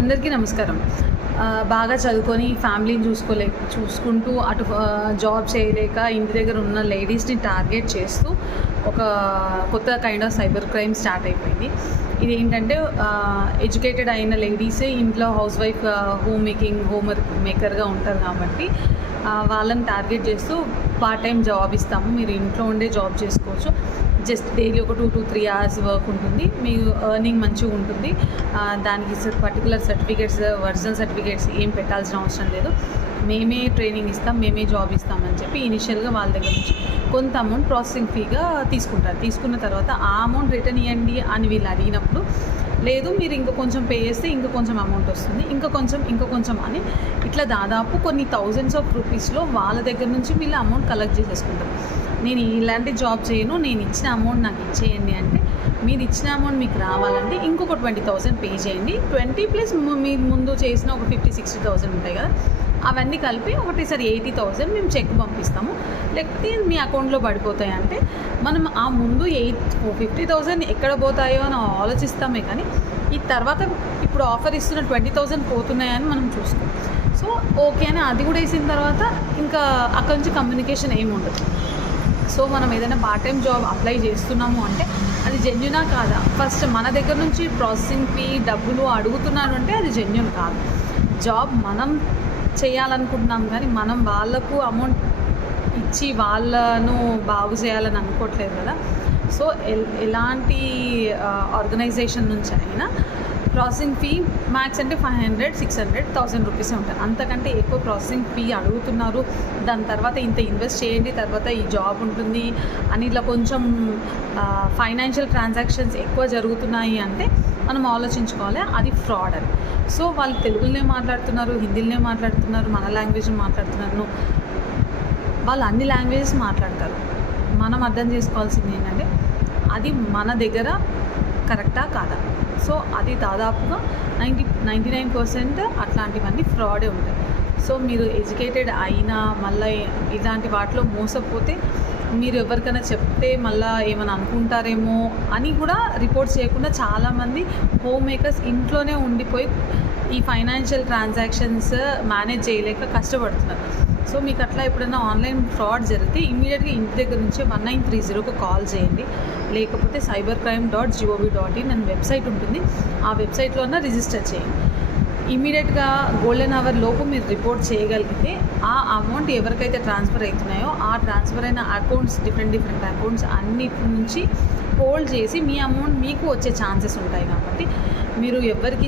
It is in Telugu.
అందరికీ నమస్కారం. బాగా చదువుకొని ఫ్యామిలీని చూసుకుంటూ అటు జాబ్ చేయలేక ఇంటి దగ్గర ఉన్న లేడీస్ని టార్గెట్ చేస్తూ ఒక కొత్త kind of cyber crime start అయిపోయింది. ఇది ఏంటంటే ఎడ్యుకేటెడ్ అయిన లేడీసే ఇంట్లో హౌస్ వైఫ్ హోమ్ మేకర్గా ఉంటారు కాబట్టి వాళ్ళని టార్గెట్ చేస్తూ పార్ట్ టైం జాబ్ ఇస్తాము, మీరు ఇంట్లో ఉండే జాబ్ చేసుకోవచ్చు, జస్ట్ డైలీ ఒక 2 to 3 hours వర్క్ ఉంటుంది, మీ ఎర్నింగ్ మంచిగా ఉంటుంది, దానికి పర్టికులర్ సర్టిఫికేట్స్ ఒరిజినల్ సర్టిఫికేట్స్ ఏం పెట్టాల్సిన అవసరం లేదు, మేమే ట్రైనింగ్ ఇస్తాం, మేమే జాబ్ ఇస్తామని చెప్పి ఇనిషియల్గా వాళ్ళ దగ్గర నుంచి కొంత అమౌంట్ ప్రాసెసింగ్ ఫీగా తీసుకుంటారు. తీసుకున్న తర్వాత ఆ అమౌంట్ రిటర్న్ ఇవ్వండి అని వీళ్ళు అడిగినప్పుడు లేదు మీరు ఇంకా కొంచెం పే చేస్తే ఇంకా కొంచెం అమౌంట్ వస్తుంది, ఇంకా కొంచెం అని ఇట్లా దాదాపు కొన్ని థౌజండ్స్ ఆఫ్ రూపీస్లో వాళ్ళ దగ్గర నుంచి వీళ్ళు అమౌంట్ కలెక్ట్ చేసేసుకుంటారు. నేను ఇలాంటి జాబ్ చేయను, నేను ఇచ్చిన అమౌంట్ నాకు ఇచ్చేయండి అంటే, మీరు ఇచ్చిన అమౌంట్ మీకు రావాలంటే ఇంకొక 20,000 పే చేయండి, 20 ప్లస్ మీరు ముందు చేసిన ఒక 50-60,000 ఉంటాయి కదా, అవన్నీ కలిపి ఒకటేసారి 80,000 మేము చెక్ పంపిస్తాము, లేకపోతే మీ అకౌంట్లో పడిపోతాయి అంటే మనం ఆ ముందు 50,000 ఎక్కడ పోతాయో అని ఆలోచిస్తామే కానీ ఈ తర్వాత ఇప్పుడు ఆఫర్ ఇస్తున్న 20,000 పోతున్నాయని మనం చూస్తాం. సో ఓకే అని అది కూడా వేసిన తర్వాత ఇంకా అక్కడి నుంచి కమ్యూనికేషన్ ఏమి ఉండదు. సో మనం ఏదైనా పార్ట్ టైం జాబ్ అప్లై చేస్తున్నాము అంటే అది జెన్యునా కాదా, ఫస్ట్ మన దగ్గర నుంచి ప్రాసెసింగ్ ఫీ డబ్బులు అడుగుతున్నారు అంటే అది జెన్యున్ కాదు. జాబ్ మనం చేయాలనుకుంటున్నాం కానీ మనం వాళ్ళకు అమౌంట్ ఇచ్చి వాళ్ళను బాగు చేయాలని అనుకోవట్లేదు కదా. సో ఎలాంటి ఆర్గనైజేషన్ నుంచి అయినా ప్రాసెసింగ్ ఫీ మ్యాక్స్ అంటే 500-600-1000 రూపీసే ఉంటుంది, అంతకంటే ఎక్కువ ప్రాసెసింగ్ ఫీ అడుగుతున్నారు, దాని తర్వాత ఇంత ఇన్వెస్ట్ చేయండి తర్వాత ఈ జాబ్ ఉంటుంది అని ఇట్లా కొంచెం ఫైనాన్షియల్ ట్రాన్సాక్షన్స్ ఎక్కువ జరుగుతున్నాయి అంటే మనం ఆలోచించుకోవాలి అది ఫ్రాడ్ అని. సో వాళ్ళు తెలుగులోనే మాట్లాడుతున్నారు, హిందీలోనే మాట్లాడుతున్నారు, మన లాంగ్వేజ్ మాట్లాడుతున్నారు, వాళ్ళు అన్ని లాంగ్వేజెస్ మాట్లాడతారు. మనం అర్థం చేసుకోవాల్సింది ఏంటంటే అది మన దగ్గర కరెక్టా కాదా. సో అది దాదాపుగా 99% అట్లాంటివన్నీ ఫ్రాడే ఉంటాయి. సో మీరు ఎడ్యుకేటెడ్ అయినా మళ్ళీ ఇలాంటి వాటిలో మోసపోతే మీరు ఎవరికైనా చెప్తే మళ్ళీ ఏమైనా అనుకుంటారేమో అని కూడా రిపోర్ట్ చేయకుండా చాలామంది హోమ్ మేకర్స్ ఇంట్లోనే ఉండిపోయి ఈ ఫైనాన్షియల్ ట్రాన్సాక్షన్స్ మేనేజ్ చేయలేక కష్టపడుతున్నారు. సో మీకు అట్లా ఎప్పుడైనా ఆన్లైన్ ఫ్రాడ్ జరిగితే ఇమీడియట్గా ఇంటి దగ్గర నుంచి 1930కు కాల్ చేయండి, లేకపోతే cybercrime.gov.in అని వెబ్సైట్ ఉంటుంది, ఆ వెబ్సైట్లోనే రిజిస్టర్ చేయండి. ఇమీడియట్గా గోల్డెన్ అవర్ లోపు మీరు రిపోర్ట్ చేయగలిగితే ఆ అమౌంట్ ఎవరికైతే ట్రాన్స్ఫర్ అవుతున్నాయో ఆ ట్రాన్స్ఫర్ అయిన అకౌంట్స్ డిఫరెంట్ అకౌంట్స్ అన్నిటి నుంచి హోల్డ్ చేసి మీ అమౌంట్ మీకు వచ్చే ఛాన్సెస్ ఉంటాయి. కాబట్టి మీరు ఎవరికి